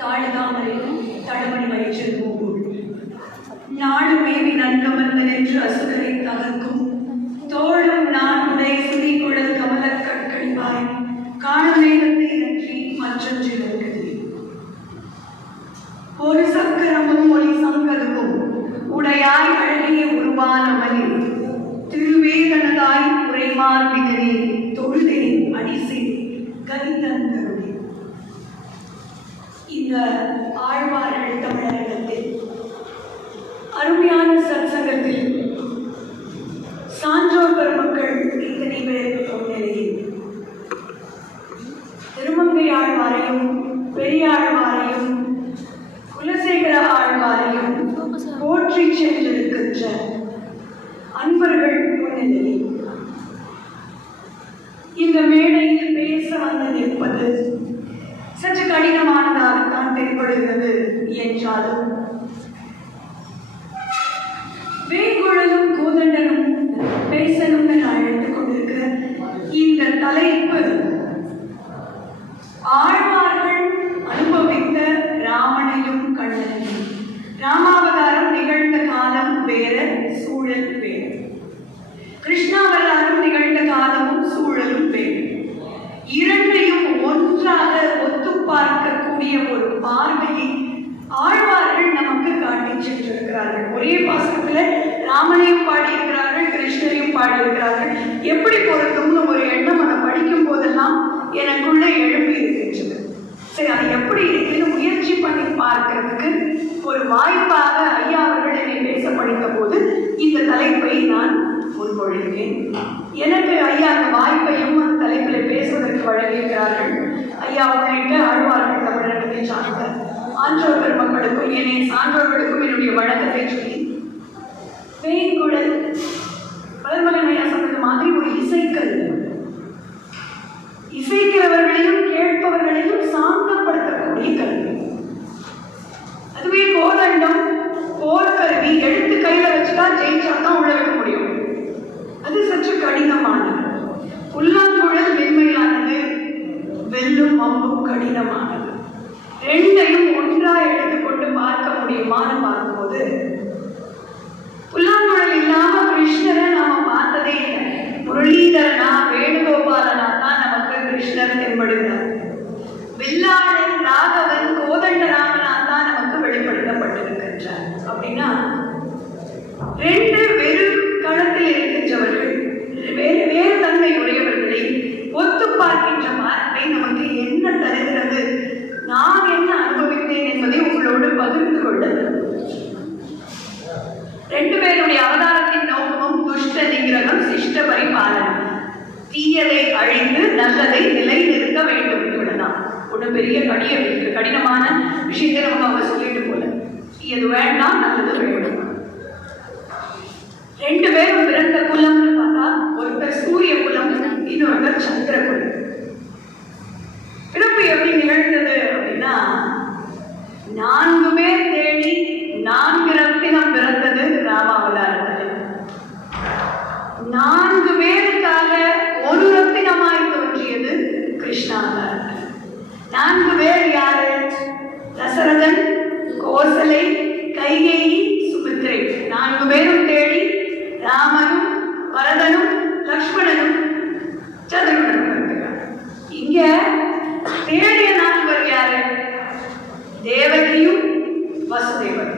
தாழ்தாமரையும் தடமணி வயிற்றில் போகும் நாடு மேவி நன்கமர்ந்து நின்று அசுரரை தகர்க்கும் தோளும் நான் உடை சுதிக்குழல் கமலக் கற்கழிவாய் காணமேகத்தை நன்றி மற்றொன்று இருக்குது. ஒரு சக்கரமும் ஒளி சங்கதுவும் உடையாய் அழகிய உருவானவனே திருவேதனதாய் உரைமார் மிகனே தொழுதே அடிசே கதிதந்தருளே. இந்த ஆழ்வார்கள் தமிழகத்தில் அருமையான சத்சங்கத்தில் சான்றோர் பெருமக்கள் இத்தனை பேர் முன்னிலையில் திருமங்கை ஆழ்வாரையும் பெரியாழ்வாரையும் குலசேகர ஆழ்வாரையும் போற்றி சென்றிருக்கின்ற அன்பர்கள் முன்னிலையில் இந்த மேடையில் பேச வந்து நிற்பது சற்று கடினமானதாகத்தான் தென்படுகிறது என்றாலும் வேங்குழலும் கோதண்டனும் பேசணும் என அழைத்துக் கொண்டிருக்கிற இந்த தலைப்பு ஆழ்வார்கள் அனுபவித்த ராமனையும் கண்ணனையும். ராமாவதாரம் நிகழ்ந்த காலம் வேற, சூழல் வேறு. கிருஷ்ணாவதாரம் நிகழ்ந்த காலமும் சூழலும் வேறு. இரண்டையும் ஒன்றாக ஒத்து பார்க்கக்கூடிய ஒரு பார்வையை ஆழ்வார்கள் நமக்கு காட்டி சென்றிருக்கிறார்கள். ஒரே பாசத்துல ராமனையும் பாடியிருக்கிறார்கள், கிருஷ்ணரையும் பாடியிருக்கிறார்கள். எப்படி பொருத்தும்னு ஒரு எண்ணம் அதை படிக்கும் போதெல்லாம் எனக்குள்ள எழுப்பி இருக்கின்றது. சரி, அது எப்படி இருக்குன்னு முயற்சி பண்ணி பார்க்கிறதுக்கு ஒரு வாய்ப்பாக ஐயா அவர்கள் என்னை பேச படித்த போது இந்த தலைப்பை நான் முன்மொழிகிறேன். எனக்கு ஐயா அந்த வாய்ப்பையும் அந்த தலைப்பில் பேசுவதற்கு வழங்கியிருக்கிறார்கள். ஐயா உள்ளிட்ட ஆழ்வார்கள் தமிழகத்தை சார்ந்த ஆன்றோர் பெருமக்களுக்கும் என்னை சான்றோர்களுக்கும் என்னுடைய வழக்கத்தை சொல்லி வேங்குழல் பலர்மகன் ஐயா சொன்னது மாதிரி ஒரு இசைக்கல், இசைக்கிறவர்களையும் கேட்பவர்களையும் சாந்தப்படுத்தக்கூடிய கல்வி. அதுவே கோதண்டம் போர்க்கருவி எழுத்து கையில வச்சுட்டா ஜெயிச்சா தான் உள்ள வைக்க முடியும். அது சற்று கடினமானது. புல்லாங்குழல் மென்மையானது, வெல்லும் அம்பும் கடினமானது. ரெண்டையும் ஒன்றா எடுத்துக்கொண்டு பார்க்க முடியுமான்னு பார்க்கும்போது புல்லாங்குழல் இல்லாம கிருஷ்ணரை நாம பார்த்ததே இல்லை. முரளிதரனா வேணுகோபாலனா தான் நமக்கு கிருஷ்ணர் தென்படுகிறார். வில்லாளன் ராகவன் கோதண்டராமனா தான் நமக்கு வெளிப்படுத்தப்பட்டிருக்கின்றார். அப்படின்னா ரெண்டு வெறு களத்தில் இருக்கின்றவர்கள், வேறு தன்மை உடையவர்களை ஒத்து பார்க்கின்ற பார்வை நமக்கு என்ன தருகிறது, நான் என்ன அனுபவித்தேன் என்பதை உங்களோடு பகிர்ந்து கொள்ள. ரெண்டு பேருடைய அவதாரத்தின் நோக்கமும் துஷ்ட நிகிரகம், சிஷ்ட பரிபாலனம். தீயதை அழிந்து நல்லதை நிலைநிறுத்த வேண்டும் என்பதுதான். ஒரு பெரிய கடினமான விஷயத்தை நமக்கு அவங்க சொல்லிட்டு போல, தீயது வேண்டாம் நல்லது வேண்டும். ரெண்டு பேரும் பிறந்த குலம்னு பார்த்தா ஒருத்தர் சூரிய குலம், இன்னொருத்தர் சந்திர குலம். பிறப்பு எப்படி நிகழ்ந்தது அப்படின்னா 4 பேர் தேடி 4 ரத்தினம் பிறந்தது ராமாவதாரத்தில். 4 பேருக்காக ஒரு ரத்தினமாய் தோன்றியது கிருஷ்ணாவதாரத்தில். 4 பேர் யாரு? தசரதன், கோசலை, கைகேயி, சுமித்ரை. 4 பேரும் தேடி ராமனும் பரதனும் லக்ஷ்மணனும் சத்ருகனும். இங்க தேடிய 4 பேர் யாரு? தேவகியும் வசுதேவர்,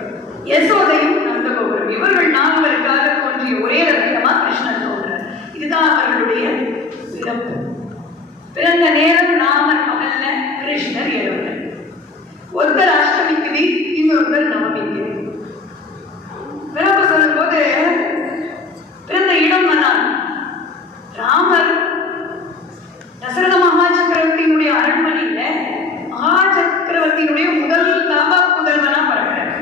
யசோதையும் நந்தகோபுரம். இவர்கள் 4 பேருக்காக தோன்றிய ஒரே ரத்தினமா கிருஷ்ணன் தோன்றார். இதுதான் அவர்களுடைய பிறப்பு. பிறந்த நேரம் ராமர் மகள்ல, கிருஷ்ணர் இரவு. ஒருத்தர் அஷ்டமி திதி, இன்னொருத்தர் நவமி திதி. பிறப்பு சொல்லும் போது பிறந்த இடம் தான் ராமர் தசரத மகா சக்கரவர்த்தியினுடைய அரண்மனையில மகா சக்கரவர்த்தியினுடைய முதல் புதல்வனா பிறக்கிறார்.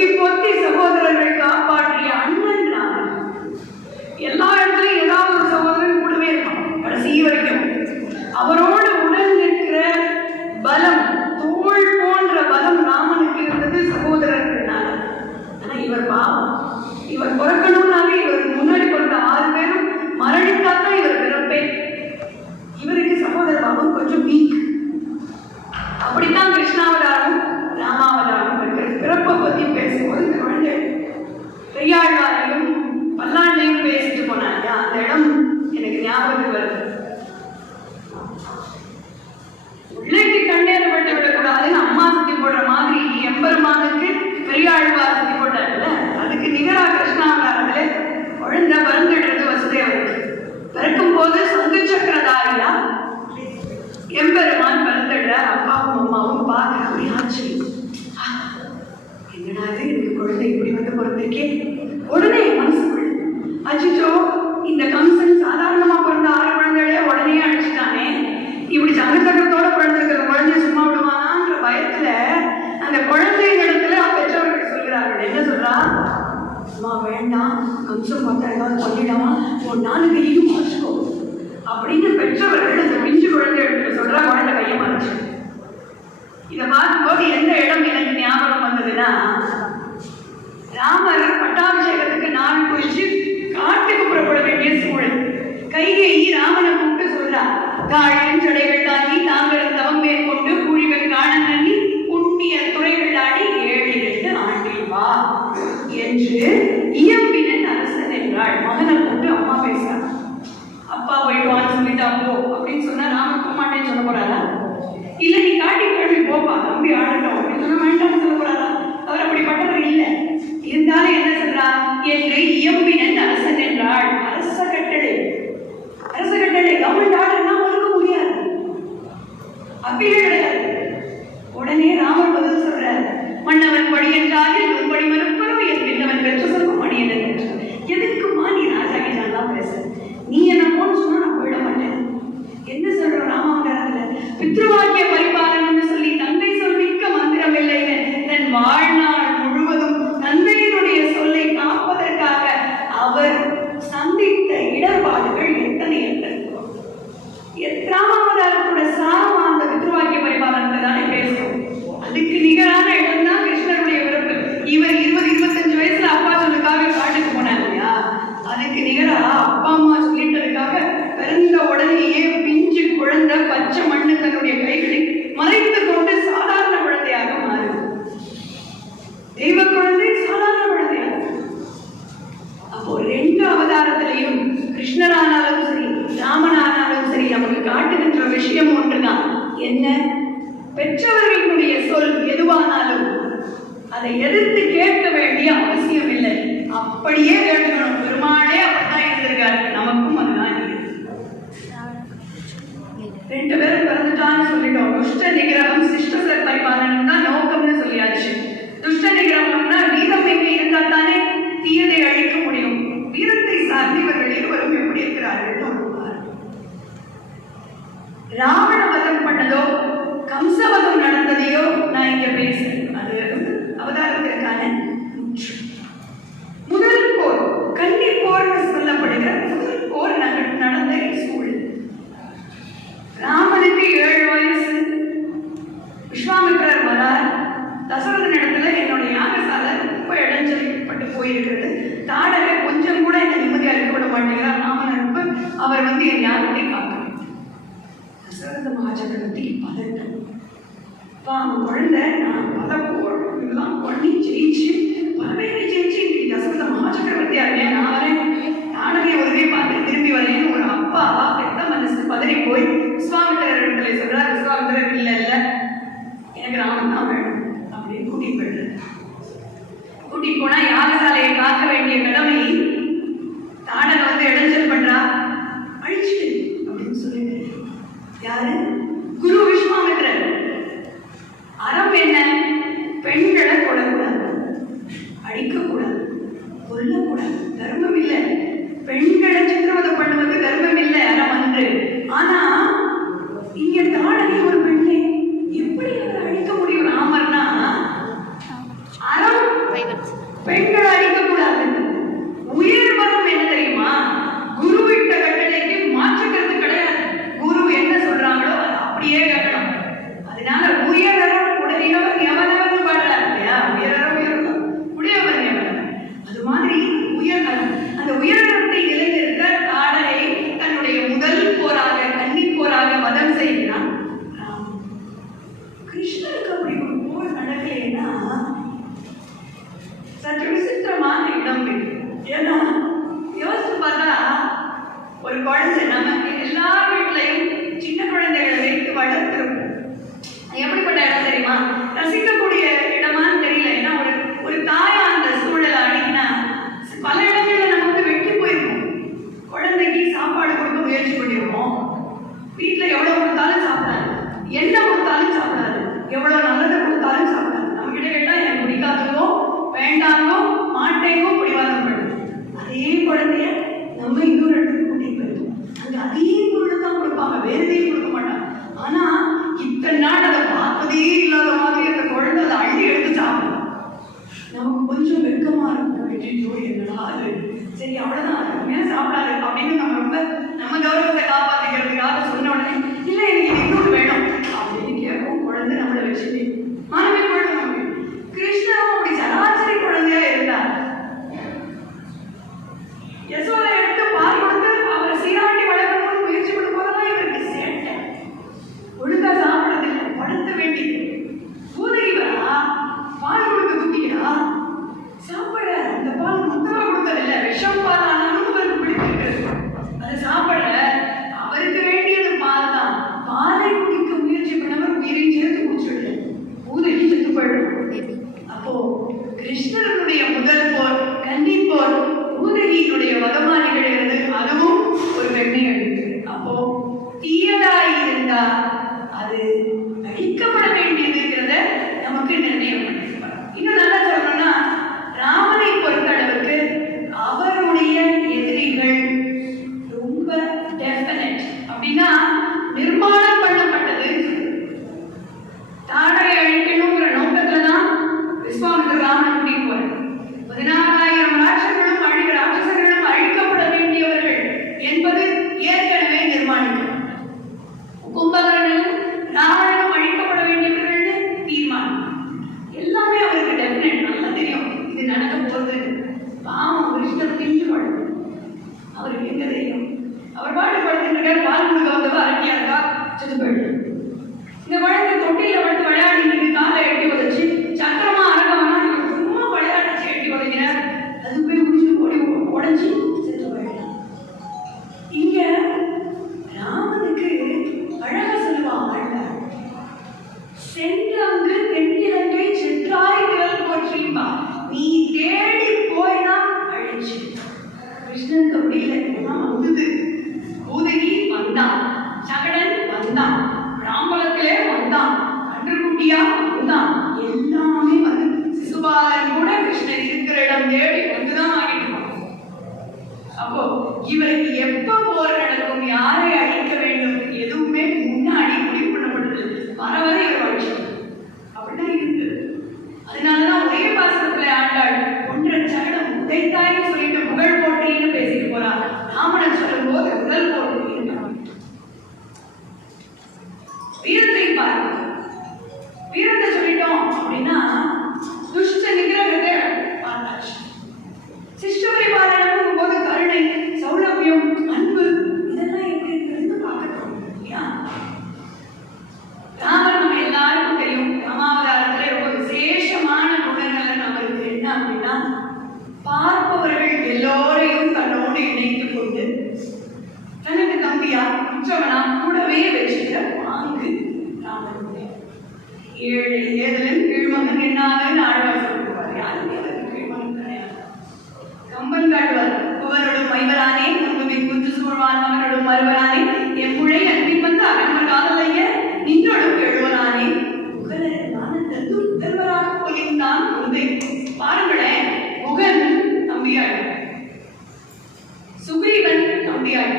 பொத்தி பொத்தி சகோதரர்கள் காப்பாற்றிய அண்ணன் ராமன். எல்லா இடத்துலையும் ஏதாவது ஒரு சகோதரன் கூடவே இருப்பான் கடைசி வரைக்கும். அவரோடு உடன் நிற்கிற பலம், தோள் போன்ற பலம் ராமனுக்கு இருந்தது சகோதரர்களால. ஆனா இவர் பாவம், இவர் பிறக்கணும்னாலே இவருக்கு முன்னாடி பிறந்த 6 பேரும் மரணித்தாத்தான் இவர் பிறப்பே. இவருக்கு சகோதர பாவம் கொஞ்சம் வீக். அப்படித்தான் கிருஷ்ணாவதாரம் ராமாவதாரம் இருக்கிற பிறப்பை பத்தி பேசும்போது இந்த குழந்தை பெரியாழ்வாரையும் பல்லாண்டையும் பேசிட்டு போனாங்க. அந்த இடம் எனக்கு ஞாபகம் வருது. பிள்ளைக்கு கண்ணேறப்பட்டு விடக்கூடாதுன்னு அம்மா சுத்தி போடுற மாதிரி எம்பெருமானுக்கு பெரியாழ்வார் சுத்தி போட்டாங்கல்ல, அதுக்கு நிகரா கிருஷ்ணாவதாரத்துல குழந்தை பிறந்துடுறது வசுதேவருக்கு. பிறக்கும் போது சங்கு சக்கரதாரியா எம்பெருமான் பிறந்துடுற அப்பாவும் அம்மாவும் பார்க்க அப்படி ஆச்சரியம். என்னடா இது, எனக்கு குழந்தை இப்படி வந்து பிறந்திருக்கே. உடனே மனசுக்குள்ள அச்சிச்சோ, இந்த கம்சன் சாதாரணமா பிறந்த 6 குழந்தைகளே உடனே அடிச்சுட்டானே, இப்படி சங்கத்தோட பிறந்திருக்கிற குழந்தைய சும்மா விடுவானான்ற பயத்துல அந்த குழந்தைகளிடத்துல பெற்றவர்கள் சொல்கிறார்கள். என்ன சொல்றா, அம்மா வேண்டாம், கம்சம் பார்த்தா ஏதாவது பண்ணிடாமா, ஒரு 4 கையும் மறைச்சுக்கோ அப்படின்னு பெற்றவர்கள் அந்த பிஞ்சு குழந்தைகளுக்கு சொல்றா. குழந்தை கையை மறைச்சு. இதை பார்க்கும்போது எந்த இடம் எனக்கு ஞாபகம் வந்ததுன்னா, ராமர் பட்டாபிஷேகத்துக்கு நாள் குறிச்சு காட்டுக்கு புறப்பட வேண்டிய சூழல். கைகேயி ராமனை கூப்பிட்டு சொல்றா, தாழின் சடைகள் தாங்கி தாங்கள் தவம் மேற்கொண்டு கூழிகள் காண நன்னி புண்ணிய துறைகள் ஆடி 7 ஆண்டில் வா என்று இயம்பினன் அரசன் என்றாள். மகனை கூப்பிட்டு அம்மா பேசுறான். அப்பா போயிடுவான்னு சொல்லிட்டா போ அப்படின்னு சொன்னா ராமன் போக மாட்டேன்னு சொல்ல போறாரா? இல்ல நீ காட்டி கிழமை போப்பா தம்பி ஆடட்டும் அப்படின்னு சொன்னா வேண்டாம்னு சொல்ல போறாரா? அவர் அப்படிப்பட்டவர் இல்லை. இருந்தாலும் என்ன சொல்றா, என்று இயம்பினன் அரசன் என்றாள். அரச கட்டளை, அரச கட்டளை. கவர்மெண்ட் ஆர்டர்னா ஒழுங்க முடியாது, அப்பீலே கிடையாது. உடனே ராமர் பதில் சொல்றார், மன்னவன் படி என்றால் உன்படி மறுப்பரோ என் பின்னவன் பெற்ற சொல்லும் மணியன் என்றார். எதுக்குமா நீ ராஜாக்கு நல்லா பேச, நீ என்ன போன்னு சொன்னா நான் போயிட மாட்டேன். என்ன சொல்றோம் ராமாவதாரத்துல, பித்ருவாக்கிய பரிபாலனம்னு சொல்லி தந்தை சொல்மிக்க மந்திரம் இல்லைன்னு தன் வாழ்நாள் முழுவதும் தந்தையினுடைய சொல்லை காப்பதற்காக அவர் சந்தித்த இடர்பாடுகள் எத்தனை எத்தனை. ராமாவதாரத்தோட சாரமா அந்த பித்ருவாக்கிய பரிபாலனத்தை தானே பேசும். அதுக்கு நிகரான இடம் தான் கிருஷ்ணருடைய பிறப்பு. இவர் 20-25 வயசுல அப்பா சொல்லுக்காக காட்டுக்கு போனார் இல்லையா, அதுக்கு நிகரா அப்பா அம்மா சொல்லிட்டதுக்காக பிறந்த உடனேயே பிஞ்சு குழந்தை பச்சை மண்ணு தன்னுடைய கைகளை மறைத்து கொண்டு சாதாரண குழந்தையாக மாறும். தெய்வ குழந்தை சாதாரண குழந்தையாக. அப்போ 2 அவதாரத்திலையும் கிருஷ்ணரானாலும் சரி ராமனானாலும் சரி நமக்கு காட்டுகின்ற விஷயம் ஒன்றுதான். என்ன, பெற்றவர்களுடைய சொல் எதுவானாலும் அதை எதிர்த்து கேட்க வேண்டிய அவசியம் இல்லை, அப்படியே கேட்கணும். பெருமாளே அப்படித்தான் இருந்திருக்காரு, நமக்கும் அதுதான். 2 பேரும் பிறந்துட்டான்னு சொல்லிட்டோம். துஷ்ட நிகிரகம் சிஷ்ட பரிபாலனம் தான் நோக்கம்னு சொல்லியாச்சு. துஷ்ட நிகிரகம்னா வீரம் எங்க இருந்தா தானே தீயதை அழிக்க முடியும். வீரத்தை சார்ந்து இவர்கள் இருவரும் எப்படி இருக்கிறார்கள். ராவண வதம் பண்ணதோ கம்சவதம் நடந்ததையோ நான் இங்க பேசுறேன். அது அவதாரத்திற்கான முதல் போர், கன்னி போர்னு சொல்லப்படுகிற முதல் போர் நடந்த சூழல். ராமனுக்கு 7 வயசு. விஸ்வாமித்திரர் வரார். தசரதன் இடத்துல என்னுடைய யாகசாலை ரொம்ப இடைஞ்சல்பட்டு போயிருக்கிறது, தாடக கொஞ்சம் கூட என்ன நிம்மதியா இருக்க விட மாட்டேங்கிறார். ராமன் அனுப்பு, அவர் வந்து என் யாகத்தை காக்க. தசரத மகாசக்கரவர்த்திக்கு பதட்டம். அவன் குழந்தை நான் பல போர் எல்லாம் பண்ணி ஜெயிச்சு பலவேரை ஜெயிச்சு தசரத மகாசக்கரவர்த்தியா இருக்கேன், நான் வரேன் நாடகை ஒருவே பார்த்து திரும்பி வரேன்னு ஒரு அப்பா பெத்த மனசு பதறி போய் விஸ்வாமித்திரர் இடத்துல சொல்றார். விஸ்வாமித்திரர் இல்ல இல்ல எனக்கு ராமன் தான் வேணும் அப்படின்னு கூட்டிட்டு போயிடுறாரு. கூட்டிட்டு போனா யாகசாலையை காக்க வேண்டிய கடமை தாடகை வந்து இடைஞ்சல் பண்றா, அழிச்சுட்டு அப்படின்னு சொல்லிட்டு. யாரு? குரு விஸ்வாமித்திரர். அறம் என்ன? பெண்களை கொல்லக்கூடாது, அடிக்கக்கூடாது, கொல்லக்கூடாது, தர்மம் இல்லை. பெண்களை சித்திரவதை பண்ணுவது தர்மம் இல்லை, அறம் அன்று. ஆனா இங்க தாடகை ஒரு பெண்ணை எப்படி அதை அழிக்க முடியும்? ராமர்னா அறம் பெண்கள் அடிக்கக்கூடாது. உயர்வரும் என்ன தெரியுமா? குரு விட்ட கட்டளைக்கு மாற்றுக்கிறது கிடையாது. குரு என்ன சொல்றாங்களோ அதை அப்படியே கேட்கணும். அதனால உயர்வரும் உடையவர் எவனவன் பாடுறாரு இல்லையா? உயர்வரும் உயர்வரும் உடையவர் எவனவன். அது மாதிரி உயர்வரம், அந்த உயர்வரத்தை நிலைநிறுத்த தாடகை தன்னுடைய முதல் போராக கன்னி போராக வதம் செய்கிறான். கிருஷ்ணருக்கு அப்படி ஒரு போர் நடக்கலைன்னா சற்று விசித்திரமான இடம் இருக்கு. ஏன்னா யோசிச்சு பார்த்தா ஒரு குழந்தை, நம்ம எல்லா வீட்லையும் சின்ன குழந்தைகளை வைத்து வளர்த்துருப்போம். எப்படிப்பட்ட இடம் தெரியுமா? ரசிக்கக்கூடிய இடமான்னு தெரியல. ஏன்னா ஒரு தாயா அந்த சூழலை அடிக்கினா பல இடங்கள்ல நமக்கு வெட்டி போயிருக்கும். குழந்தைக்கு சாப்பாடு கொடுக்க முயற்சி பண்ணிருப்போம். வீட்டுல எவ்வளவு கொடுத்தாலும் சாப்பிடாது, என்ன கொடுத்தாலும் சாப்பிடாது, எவ்வளவு நல்லதை கொடுத்தாலும் சாப்பிடாது. நம்ம கிட்ட கேட்டா எனக்கு பிடிக்காதோ வேண்டாமோ மாட்டேங்கோ பிடிவாதம் பண்ணும். அதே குழந்தைய நம்ம இன்னொரு இடத்துக்கு கூட்டிட்டு போயிருக்கோம். அங்க அதே பொருள் தான் கொடுப்பாங்க, வேற எதையும் கொடுக்க மாட்டாங்க. ஆனா இத்தனை நாள் அதை பார்த்ததே இல்லாத மாதிரி அந்த குழந்தை அதை அள்ளி எடுத்து சாப்பிடும். நமக்கு கொஞ்சம் வெட்கமா இருக்கும். என்னடா அது, சரி அவ்வளவுதான், அதுக்குமே சாப்பிடாது அப்படின்னு நம்ம கௌரவத்தை காப்பாத்திக்கிறதுக்காக சொன்ன உடனே இல்லை எனக்கு இன்னொன்று வேணும் அப்படின்னு கேட்கும் குழந்தை நம்மளை வச்சுட்டு. மாணவி குழந்தை கிருஷ்ணனும் அப்படி சராசரி குழந்தையா இருந்தார். யசோதை எடுத்து பால் கொடுத்து அவரை சீராட்டி வளர்க்கணும்னு முயற்சி பண்ண போதெல்லாம் இவருக்கு சேட்டை. ஒழுங்கா சாப்பிடுறதில்லை, படுத்த வேண்டியது. பூதகி வரா, பால் கொடுக்க தூக்கியா சாப்பிட. அந்த பால் முத்தமா கொடுத்ததில்லை, விஷம் பால் ஆனாலும் அவருக்கு பிடிச்சிருக்கு. அது சாப்பிட அவருக்கு வேண்டியது பால் தான். பாலை குடிக்க முயற்சி பண்ணவர் உயிரையும் சேர்த்து குடிச்சுட்டு பூதகி செத்து போயிடும். அப்போ கிருஷ்ணனுடைய முதல் போர் கன்னி போர் பூதகியினுடைய வதமா நிகழ்கிறது. அதுவும் ஒரு பெண்ணை அழிக்கிறது. அப்போ தீயதாய் இருந்தா அது அழிக்கப்பட வேண்டியதுங்கிறத நமக்கு நிர்ணயம் பண்ணிருப்பார். இன்னும் நல்லா சொல்லணும்னா ராமனை பொறுத்தளவுக்கு அவருடைய எதிரிகள் ரொம்ப டெஃபினட். அப்படின்னா நிர்மாணம் பண்ணப்பட்டது. தாடகை அழிக்கணுங்கிற நோக்கத்துல தான் விஸ்வாமித்திரர் ராமனை கூட்டிட்டு போறார். 16,000 ராட்சசர்களும் அழிக்கப்பட வேண்டியவர்கள் என்பது ஏற்கனவே நிர்மாணிக்கும். கும்பகர்ணனும் ராவணனும் அழிக்கப்பட வேண்டியவர்கள்னு தீர்மானம். எல்லாமே அவருக்கு டெஃபினட், நல்லா தெரியும் இது நடக்க போகுது. பாவம் கிருஷ்ணர் பிஞ்சு படும், அவருக்கு எங்க தெரியும்? அவர் பாட்டு படுத்துட்டு பால் கொடுக்க வந்தவா அரட்டியா இருக்கா, செத்து போயிடும். இந்த குழந்தை தொட்டியில படுத்து விளையாடிட்டு காலை எட்டி உதச்சு சக்கரமா அரங்கம்னா சும்மா விளையாடிச்சு எட்டி உதைக்கிறார். அது போய் குடிச்சு ஓடி உடைஞ்சி செத்து போயிடலாம். இங்க ராமனுக்கு அழகா சொல்லுவாங்க, சென்றங்கு தென்னிலங்கை சென்றாய் திரள் போற்றின்பா, நீ தேடி போய்னா அழிச்சு. கிருஷ்ணனுக்கு அப்படி இல்லை, வந்தது. பூதகி வந்தான், சகடன் வந்தான், ராம்பலத்திலே வந்தான், கன்றுக்குட்டியா வந்தான், எல்லாமே வந்து சிசுபாலன் கூட கிருஷ்ணன் இருக்கிற இடம் தேடி வந்துதான் ஆகிட்டு. அப்போ இவருக்கு எப்ப போர் நடக்கும், யாரை அழிக்க வேண்டும், எதுவுமே முன்னாடி முடிவு பண்ணப்பட்டது. வர வர இவர் அழிச்சோம் அப்படிதான் இருக்கு. அதனாலதான் ஒரே பாசனத்துல ஆண்டாள் ஒன்றன் சகடம் உதைத்தாய்னு சொல்லிட்டு புகழ் போற்றின்னு பேசிட்டு போறார். ராமணன் சொல்லும் போது உடல் போற்றி. வீரத்தை பாருங்க, வீரத்தை சொல்லிட்டோம் அப்படின்னா துஷ்ட நிகிரகத்தை பார்த்தாச்சு. சிஷ்டபரி பாராயணம் போது கருணை, சௌலபியம், அன்பு இதெல்லாம் எப்படி இருக்கிறது பார்க்கணும் இல்லையா? ராமர் நம்ம எல்லாருக்கும் தெரியும், ராமாவதாரத்துல ரொம்ப விசேஷமான குணங்கள் நம்மளுக்கு என்ன அப்படின்னா, பார்ப்பவர்கள் எல்லோரையும் தன்னோடு இணைத்துக் கொண்டு தனக்கு தம்பியா உற்றவனா கூடவே வச்சுக்கிற பாங்கு ராமனுடைய. ஏழை ஏதலின் கீழ்மகன் என்னாதுன்னு ஆழ்வார் சொல்லுவார். யாருமே அவருக்கு கீழ்மகன் கிடையாது. கம்பன் காட்டுவார், புவனோடும் மைவரானே நம்புவின் குன்று சூழ்வான் மகனோடும் மறுவரானே எம்முழை அன்பின் வந்து அகன்மர் காதலைய நின்றோடும் எழுவரானே புகழான தந்து முதல்வராக பொலிந்தான் உந்தை. பாருங்களேன், புகன் தம்பியாள், சுக்ரீவன் தம்பியாள்,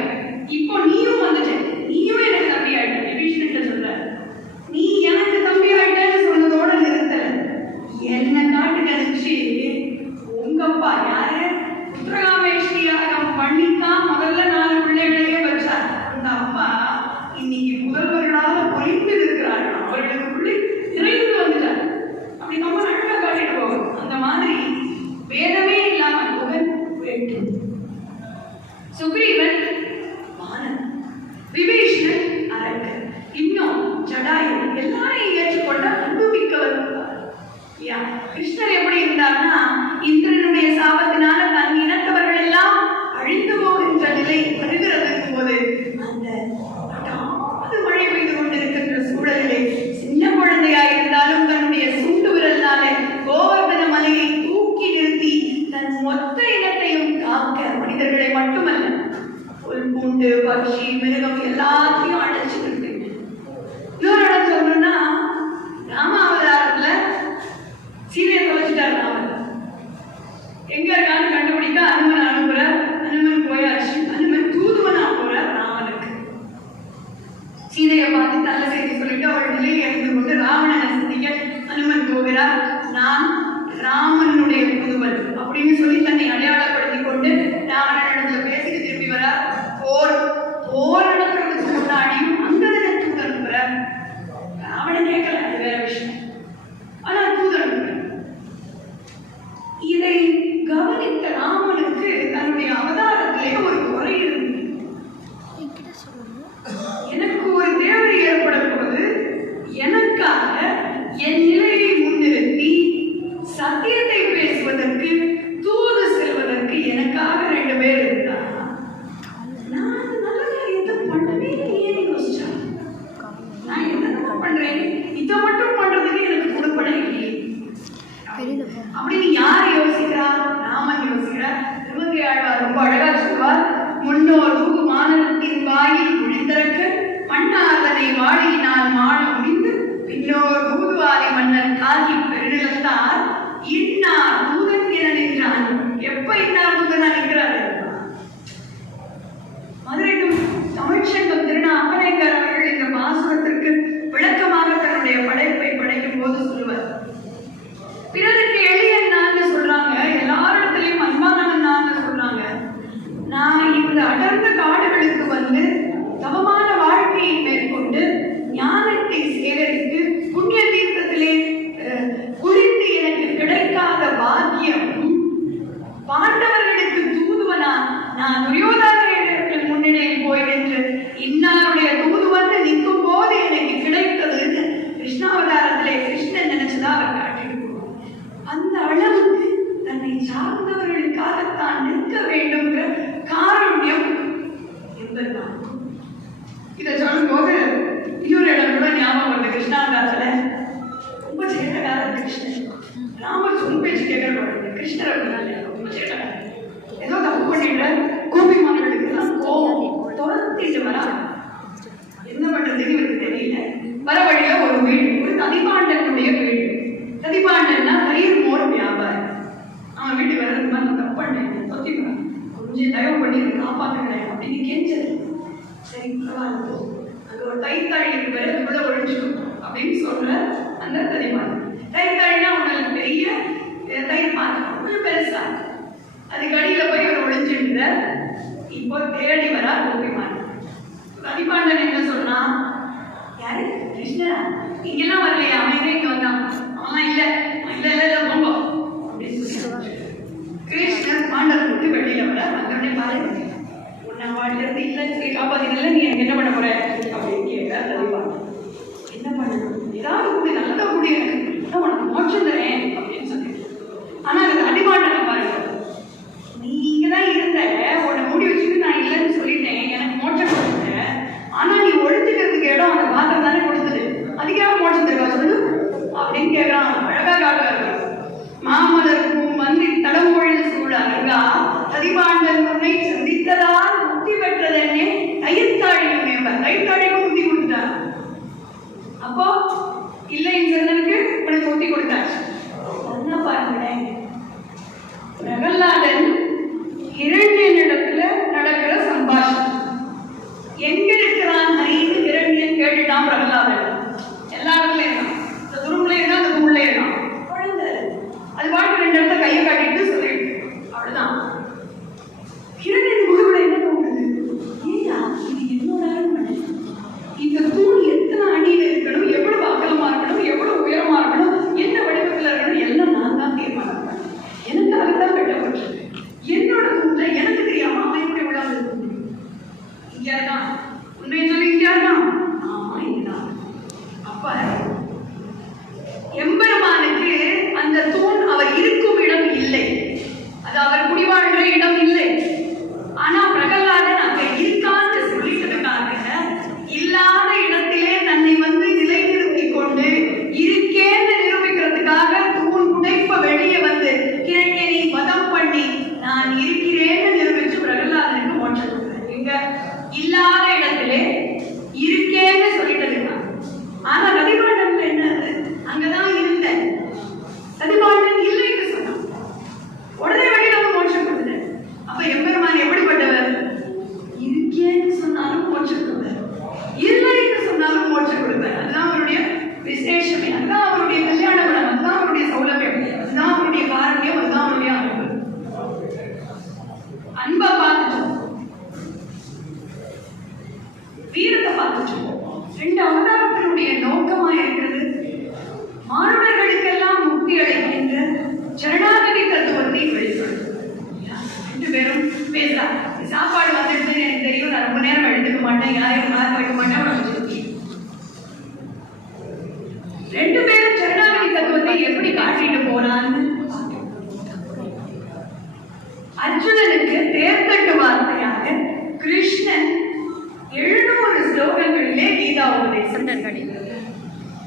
இப்போ நீயும் வந்துட்ட, நீயும் எனக்கு தம்பி ஆயிட்ட. விபீஷணன் சொல்ற, நீ எனக்கு தம்பி ஆயிட்டன்னு சொன்னதோட நிறுத்தல, என்ன காட்டுக்கு அனுப்பிச்சு அப்பா யாரு? உத்தரகாமேஸ்வரி யாகம் பண்ணித்தான் முதல்ல 4 பிள்ளைகளையே வச்சார். அந்த அப்பா இன்னைக்கு முதல்வர்களாக பொறிந்து இருக்கிறார்கள். அவர்களுக்கு பிள்ளை நிறைந்து வந்துட்டார். அப்படி நம்ம அழகா காட்டிட்டு போகும். அந்த மாதிரி வேதமே இல்லாமல் புகழ் வேண்டும். சுக்ரீவன் வானன், விபீஷணன் அரக்கன், இன்னும் ஜடாயு எல்லாரையும் ஏற்றுக்கொண்ட அனுபவிக்கவர். கிருஷ்ணர் எப்படி இருந்தார்னா, இந்திரனுடைய சாபத்தினால தன் இனத்தவர்கள் எல்லாம் அழிந்து போகின்ற நிலை வருகிறது போது, அந்த மழை பெய்து கொண்டிருக்கின்ற சூழலிலே சின்ன குழந்தையா இருந்தாலும் தன்னுடைய சுண்டு விரல்னாலே கோவர்தன மலையை தூக்கி நிறுத்தி தன் மொத்த இனத்தையும் காக்க, மனிதர்களை மட்டுமல்ல புல் பூண்டு பட்சி மிருகம் எல்லாத்தையும் அழைச்சிட்டு இருக்கு. இன்னொரு இடம் சொல்லணும்னா, ராமாவதாரத்துல சீதையை தொலைச்சிட்டார் ராமன். எங்க இருக்கான்னு கண்டுபிடிக்க அனுமன் அனுப்புற. அனுமன் போயாச்சு. அனுமன் தூதுவனா போறார் ராமனுக்கு. சீதையை பார்த்து நல்ல செய்தி சொல்லிட்டு அவள் நிலையை அறிந்து கொண்டு ராவணனை சந்திக்க அனுமன் போகிறார். நான் ராமனுடைய தூதுவன் அப்படின்னு சொல்லி தன்னை அடையாளப்படுத்திக் கொண்டு ராவணனிடத்துல பேசிட்டு திரும்பி வரார். போர் நடக்கிறதுக்கு முன்னாடியும் அங்கதனை தூது அனுப்புறார். ராவணன் கேட்கல, அது வேற விஷயம். ஆனா தூது அனுப்புறார். இதை கவனித்த ராமனுக்கு தன்னுடைய அவதாரத்திலே ஒரு குறை இருந்தது. எனக்கு ஒரு தேவை ஏற்படும்போது எனக்காக என் நிலையை முன்னிறுத்தி சத்தியத்தை பேசுவதற்கு தூது செல்வதற்கு எனக்காக 2 பேர் இருந்தார். நான் நல்ல காரியத்தை பண்ணவே இல்லையே யோசிச்சேன். நான் என்ன பண்றேன், இதை மட்டும் பண்றதுக்கு எனக்கு கொடுப்பட இல்லையே அப்படின்னு யார் யோசிக்கிறா? ராமன் யோசிக்கிறார். திருமங்கை ஆழ்வார் ரொம்ப அழகா சொல்வார். முன்னோர் தூது மானத்தின் வாயில் முழிந்திருக்க மண்ணாதனை வாழியினால் மாட முடிந்து பின்னோர் தூதுவாரி மன்னர் காகி பெருநிலத்தார் இன்னார் தூதன் என நின்றான். எப்ப இன்னார் தூதனா நிற்கிறாரு? மதுரை தமிழ்ச்சங்கம் திருநா அப்பனைக்கர் அவர்கள் இந்த பாசுரத்திற்கு விளக்கமாக தன்னுடைய படைப்பை படைக்கும் போது சொல்லுவார். பிறருக்கு எளியன்னான்னு சொல்றாங்க, எல்லாரிடத்திலையும் அன்பானவன்னான்னு சொல்றாங்க. நான் இந்த அடர்ந்த காடுகளுக்கு வந்து தவமான வாழ்க்கையை மேற்கொண்டு ஞானத்தை சேகரித்து புண்ணிய தீர்த்தத்திலே குளித்து எனக்கு கிடைக்காத பாக்கியம் பாண்டவர்களுக்கு தூதுவனா நான் துரியோதனர்கள் முன்னிலையில் போய் நின்று இன்னாருடைய தூது வந்து நிற்கும் போது எனக்கு கிடைத்ததுன்னு கிருஷ்ணாவதாரத்திலே கிருஷ்ணன் நினைச்சதா அவர் காட்டியிருக்கிறார். அந்த அளவுக்கு தன்னை சார்ந்தவர்களுக்காகத்தான் நிற்க வேண்டும்ங்கிற காரண்யம் என்பதுதான். இதை சொல்லும் போது இன்னொரு இடம் கூட ஞாபகம் வருது. கிருஷ்ணாவதாரத்துல ரொம்ப சேட்டக்காரர் கிருஷ்ணன். ராமர் சொல் பேச்சு கேட்கறது கிருஷ்ணர் ரொம்ப சேட்டக்காரர். ஏதோ தப்பு பண்ணிடுற கோபிமார்களுக்கு எல்லாம் கோபம் துரத்திட்டு வரா. என்ன பண்றதுன்னு இவருக்கு தெரியல. வர வழியில ஒரு வீடு, ஒரு ததிபாண்டனுடைய வீடு. ததிபாண்டன்னா கயிறு மோர் வியாபாரி. அவன் வீட்டுக்கு வர்றதுக்கு மாதிரி தப்பு பண்ணேன், தொத்திக்குவேன், கொஞ்சம் தயவு பண்ணி காப்பாற்றுக்கிறேன் அப்படின்னு கெஞ்சது. சரி பரவாயில்ல, அங்கே ஒரு தைத்தாழி இருக்கிற அதுக்குள்ள ஒழிஞ்சிடும் அப்படின்னு சொல்ற அந்த ததிபாண்டன். தைத்தாழினா உங்களுக்கு பெரிய தயிர் பாத்திரம், கொஞ்சம் பெருசா, அதுக்கு அடியில போய் ஒரு ஒழிஞ்சிருந்த. இப்போ தேடி வரா கோபிமான். ததிபாண்டன் என்ன சொன்னா, யாரு கிருஷ்ணா இங்கெல்லாம் வரலையா, அவன் இங்க வந்தான். அவன் இல்ல இல்ல இல்ல ரொம்ப அப்படின்னு சொல்லி கிருஷ்ணர் பாண்டவர் விட்டு வெளியில வர. வந்தோடனே பாரு, உன்னை வாடில இருந்து இல்லைன்னு சொல்லி காப்பாத்தினல, நீ எனக்கு என்ன பண்ண போற அப்படின்னு கேட்க. ததிபாண்டன் என்ன பண்ணணும், ஏதாவது கூடி நல்லதா கூடிய உனக்கு மோட்சம் தரேன் அப்படின்னு சொல்லிட்டு. ஆனா அந்த ததிபாண்டனை பாருங்க, நீ இங்கதான் இருந்த, உன்னை மூடி வச்சுட்டு நான் இல்லைன்னு சொல்லிட்டேன், எனக்கு மோட்சம் கொடுத்த. ஆனா நீ ஒழிச்சுக்கிறதுக்கு இடம் அந்த பாத்திரம் தானே கொடுத்தது, அதுக்காக மோட்சம் தருவா சொல்லு அப்படின்னு கேட்கறான். அழகா காட்டுறாரு. மாமலருக்கும் வந்து தடம்பொழில் சூழ அருகா ததிபாண்டன் உன்னை சந்தித்ததால் முக்தி பெற்றதென்னே தயிர்த்தாழியும் மேம்பர். அர்ஜுனனுக்கு தேர்தட்டு வார்த்தையாக கிருஷ்ணன் 700 ஸ்லோகங்களிலே கீதா உபதேசம்.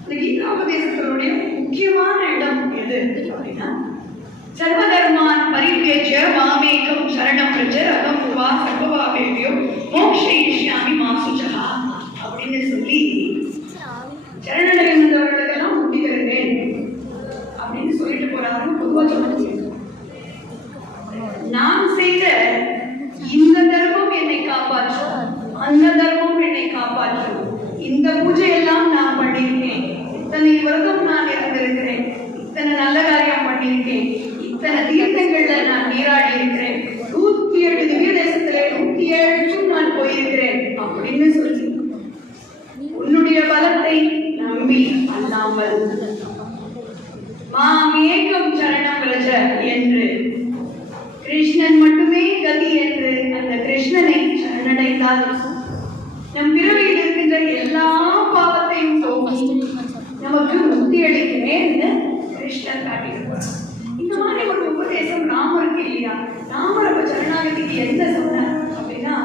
இந்த கீதா உபதேசத்தினுடைய முக்கியமான இடம் எது அப்படின்னா, சர்வதர்மான் பரித்யஜ்ய மாமேகம் சரணம் பிரஜ அகம் துவா சர்வபாபேப்யோ மோக்ஷயிஷ்யாமி மா சுஜஹா அப்படின்னு சொல்லி சரணடைந்தவர்களுக்கெல்லாம் முக்தி தருவேன் அப்படின்னு சொல்லிட்டு போறாருன்னு பொதுவாக சொல்லுங்க. நான் செய்த இந்த தர்மம் என்னை காப்பாற்றும், அந்த தர்மம் என்னை காப்பாற்றும், இந்த பூஜை எல்லாம் நான் பண்ணியிருக்கேன், இத்தனை விரதம் நான் இருந்திருக்கிறேன், இத்தனை நல்ல காரியம் பண்ணியிருக்கேன், இத்தனை தீர்த்தங்கள்ல நான் நீராடி இருக்கிறேன், 108 திவ்ய தேசத்துல 107 நான் போயிருக்கிறேன் அப்படின்னு சொல்லி உன்னுடைய பலத்தை நம்பி அல்லாமல் மாமேகம் சரணம் பிரஜ என்று கிருஷ்ணன் மட்டுமே கதி என்று அந்த கிருஷ்ணனை சரணடைந்தால் நம் பிறவியில் இருக்கின்ற எல்லா பாவத்தையும் போக்கி நமக்கு முக்தி அளிக்கிறேன்னு கிருஷ்ணன் காட்டியிருப்பார். இந்த மாதிரி ஒரு உபதேசம் ராமருக்கு இல்லையா? ராமர் அப்ப சரணாகதிக்கு என்ன சொன்னார் அப்படின்னா,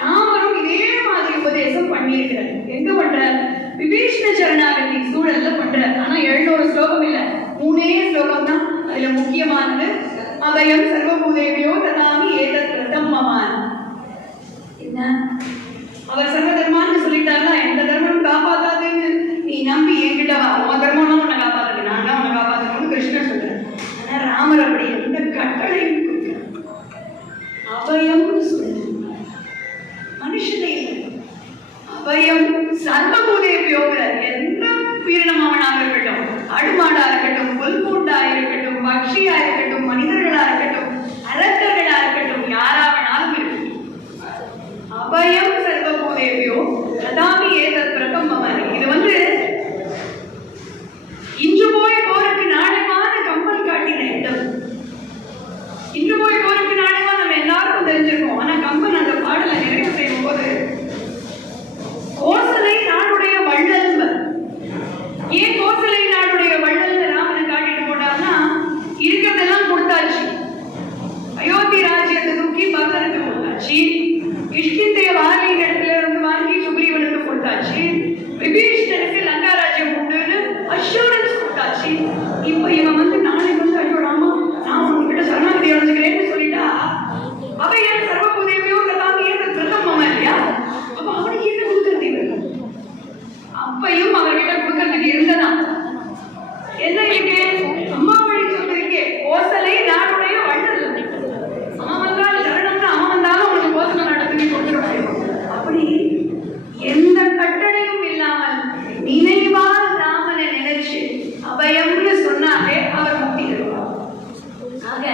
ராமரும் இதே மாதிரி உபதேசம் பண்ணியிருக்கிறார். எங்க பண்றார்? விபீஷ்ண சரணாகதி சூழல்ல பண்றார். ஆனா 700 ஸ்லோகம் இல்ல, 3 ஸ்லோகம் தான். அதுல முக்கியமானது அபயம் சர்வபூதேபியோ ததாமி ஏதத் ரதம் மமான். என்ன அவர் சர்வதர்மான்னு சொல்லிட்டாருன்னா, எந்த தர்மம் காப்பாத்தாதுன்னு நீ நம்பி என்கிட்ட வா, உன் தர்மம் உன்னை காப்பாத்துக்கு, நான் தான் உன்னை காப்பாத்துக்கணும்னு கிருஷ்ணன் சொல்றேன். ஆனா ராமர் அப்படி எந்த கட்டளையும் கொடுக்கிறார். அபயம்னு சொல்லுங்க, மனுஷனே அபயம் சர்வபூதேபியோங்கிற எந்த உயிரினமாவனாக இருக்கட்டும், அடுமாடா இருக்கட்டும், புல்பூண்டா இருக்கட்டும், பக்ஷியா இருக்கட்டும், மனிதர்களா இருக்கட்டும், அரக்கர்களா இருக்கட்டும், யாராவனாலும் இருக்கட்டும், அபயம் சர்வபூதேபியோ ததாமி ஏதத் பிரதம் மமன். இது இன்று போய் போருக்கு நாடகமான கம்பல் காட்டின இடம். இன்று போய் போருக்கு நாடகமா நம்ம எல்லாருக்கும் தெரிஞ்சிருக்கோம். ஆனா கம்பன் அந்த பாடலை நிறைவு செய்யும் போது கோசலை நாடுடைய வள்ளல், ஏன் கோசலை நாடுடைய வள்ளல் ராமனை காட்டிட்டு போட்டார்னா, இருக்கிறதெல்லாம் கொடுத்தாச்சு. அயோத்தி ராஜ்யத்தை தூக்கி பரதனுக்கு கொடுத்தாச்சு, இஷ்டித்தைய வாலியின் இடத்துல இருந்து வாங்கி சுக்ரீவனுக்கு கொடுத்தாச்சு, விபீஷ்ணனுக்கு லங்கா ராஜ்யம் உண்டுன்னு அஷூரன்ஸ் கொடுத்தாச்சு. இப்ப இவன் நாளைக்கு ஐயோ ராமா நான் உங்ககிட்ட சரணாகதி அடைஞ்சுக்கிறேன்னு சொல்லிட்டா, அவ ஏன் சர்வபூதேவியோ ததாமி ஏதத் பிரதம் மம இல்லையா? அப்ப அவனுக்கு என்ன கொடுக்கறது? இவன் அப்பையும் அவர்கிட்ட கொடுக்கறதுக்கு இருந்ததா என்ன இருக்கு? அம்மா வழி சொல்லிருக்கே, கோசலை நாடுடைய வள்ளல். அவன் வந்தால் சரணம்னா அவன் வந்தாலும் அவனுக்கு கோசலை நடத்தி கொடுத்துட முடியும். அப்படி எந்த கட்டளையும் இல்லாமல் நினைவால் ராமனை நினைச்சு அபயம்னு சொன்னாலே அவர் முக்தி தருவார். ஆக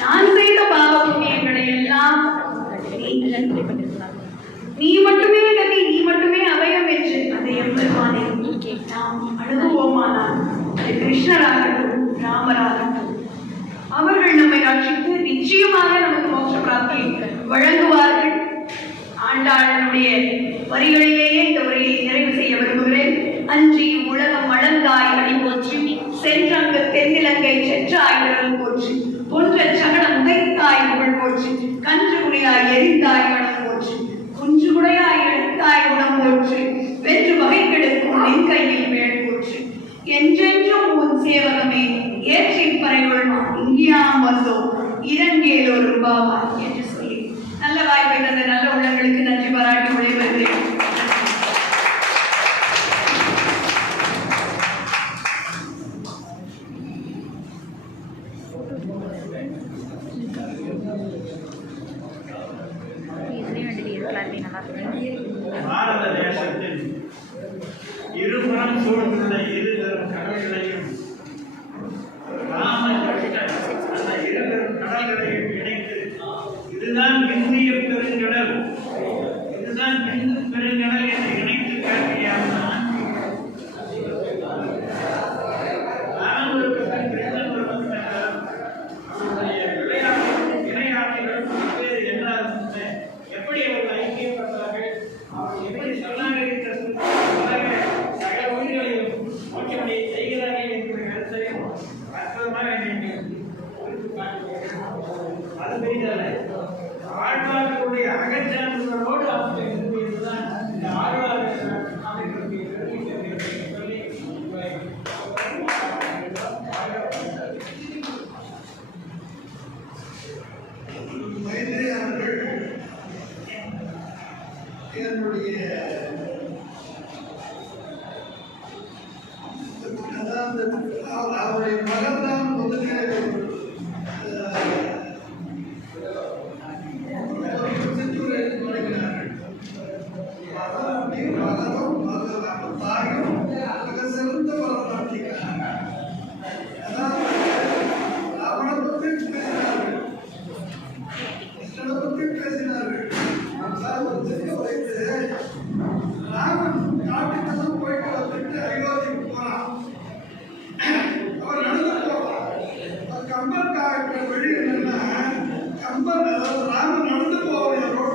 நான் செய்த பாவ புண்ணியங்களை எல்லாம் நீ மட்டுமே கதி, நீ மட்டுமே அபயம் என்று அதை எம்பெருமானை நாம் அனுபவமானால் அது கிருஷ்ணராகட்டும் ராமராகட்டும் அவர்கள் நம்மை ரட்சித்து நிச்சயமாக நமக்கு மோட்ச பிராப்தி வழங்குவார்கள். ஆண்டாளனுடைய வரிகளிலேயே இந்த உரையை நிறைவு செய்ய விரும்புகிறேன். அன்றி உலகம் வளர்ந்தாய் அடி போற்றி, சென்றங்கு தென்னிலங்கை சென்றாய் விரல் போற்றி, பொன்ற சகடம் உதைத்தாய் புகழ் போற்றி, கன்று குடியாய் எரிந்தாய் வளம் போற்றி, குஞ்சு குடையாய் எடுத்தாய் குணம் போற்றி, வென்று வகை கெடுக்கும் என் கையில் வேள் போற்றி, என்றென்றும் உன் சேவகமே ஏற்றி பறைகொள்வான் இங்கியாம் வந்தோம் இரங்கேலோர் ரூபாவாய் என்று சொல்லி நல்ல வாய்ப்பை தந்த நல்ல உள்ளங்களுக்கு நன்றி பாராட்டி விடைபெறுகிறேன். பாரத தேசத்தில் இருபுறம் சூழ்ந்துள்ள இருதரும் கடல்களையும் ராம கிருஷ்ணன் அந்த இருதரும் கடல்களையும் இணைத்து இதுதான் இந்திய பெருங்கடல், இதுதான் இந்து பெருங்கடல் என்று இணைத்து காட்டிய விளையாட்டுகள் பல்வேறு என்றாலும் எப்படி அவர்கள் ஐக்கியப்பட்டார்கள், எப்படி சரணாகதி சகல உயிர்களையும் மோட்சமடைய செய்கிறார்கள் என்கிற கருத்தையும் அற்புதமாக அது பெரியதல்ல. ஆழ்வார்களுடைய அகச்சான்றுகளோடு அவங்க இருந்ததுதான் இந்த ஆழ்வார்கள் அமைப்பினுடைய சொல்லி மைத்ரே அவர்கள் என்னுடைய அவருடைய மகன் தான் முதலில் சிற்றூர் எழுதி தொடங்கினார்கள். மகனும் மகனும் தாயும் மிக சிறந்த பரமாற்றிக்கிறாங்க. அதாவது அவனை பற்றி பேசினார்கள், கிருஷ்ணனை பற்றி பேசினார்கள். ஒரு சின்ன வயசு ராமன் காட்டுக்கெல்லாம் போயிட்டு வந்துட்டு அயோத்திக்கு போனான். அவர் நடந்து போவார். கம்பன் வெளியே நின்னா கம்பன் ராமன் நடந்து போவார் ரோட்ல